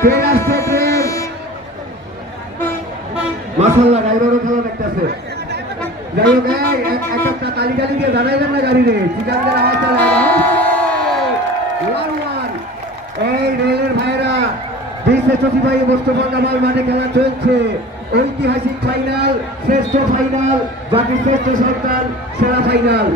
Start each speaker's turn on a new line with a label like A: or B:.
A: Train আসছে train. মাসাল্লাহ ড্রাইভারও খেলা দেখতেছে যাই হোক এক এক একটা কালি কালি দিয়ে দাঁড়াইলেন না। গাড়ি রে চিকানদের এই রেলের ভাইরা, বিশে চতুর্ভাই মোস্তফা কামাল মাঠে খেলা চলছে। ঐতিহাসিক ফাইনাল শ্রেষ্ঠ ফাইনাল জাতির শ্রেষ্ঠ সন্তান, সেরা ফাইনাল